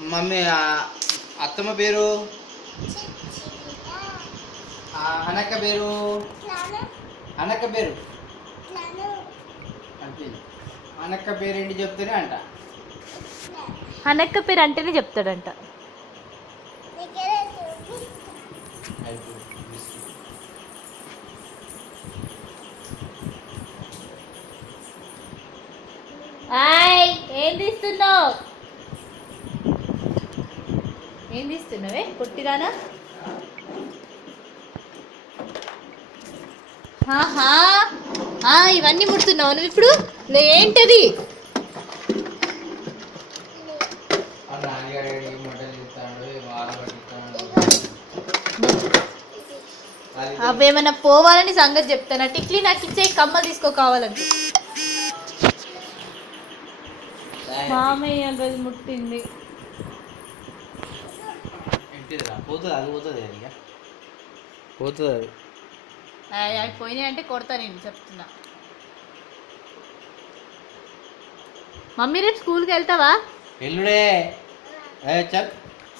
Mummy అత్తమ్మ పేరు అనక్క పేరు అనక్క పేరు అంటే అనక్క పేరు ఏంటి చెప్తేనే అంట. అనక్క పేరు అంటేనే చెప్తాడంట. ఏం తీస్తున్నావు? ఏం తీస్తున్నావే పొట్టిదానా? ఇవన్నీ ముడుతున్నావు నువ్వు ఇప్పుడు? ఏంటది? అవేమన్నా పోవాలని సంగతి చెప్తానా? టిక్లీ నాకు ఇచ్చే కమ్మలు తీసుకో కావాలంటే. మామయ్య గది ముట్టింది. పోతుంది అది పోతుంది పోతుంది అది. అవి పోయినాయి అంటే కొడతా నేను చెప్తున్నా. మమ్మీ రేపు స్కూల్కి వెళ్తావా? ఎల్లుడే చల్.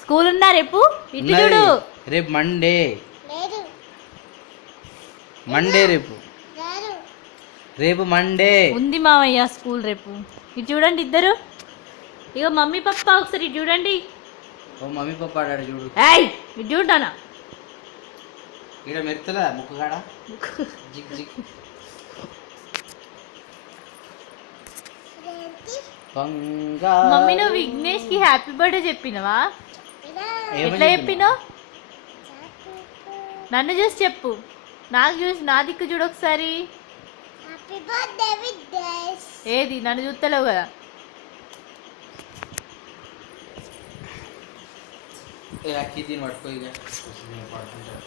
స్కూల్ ఉందా రేపు? ఇటు చూడు. రేపు మండే రేపు మండే ఉంది మామయ్య స్కూల్ రేపు. ఇటు చూడండి ఇద్దరు. ఇక మమ్మీ పప్ప ఒకసారి ఇటు చూడండి. మమ్మీ పప్ప ఆడాడు చూడు. ఇటు చూడానా? ఇక్కడ మెరుతలే ముక్కు కాడ జిగ్ జిగ్. మమ్మీ నువ్వు విఘ్నేష్ కి హ్యాపీ బర్త్డే చెప్పినవా? ఎట్లా చెప్పినావు? నన్ను చూసి చెప్పు. నాకు చూసి నా దిక్కు చూడు ఒకసారి. ఏది నన్ను చూస్తలేవు కదా. దీన్ని పట్టుకో ఇక.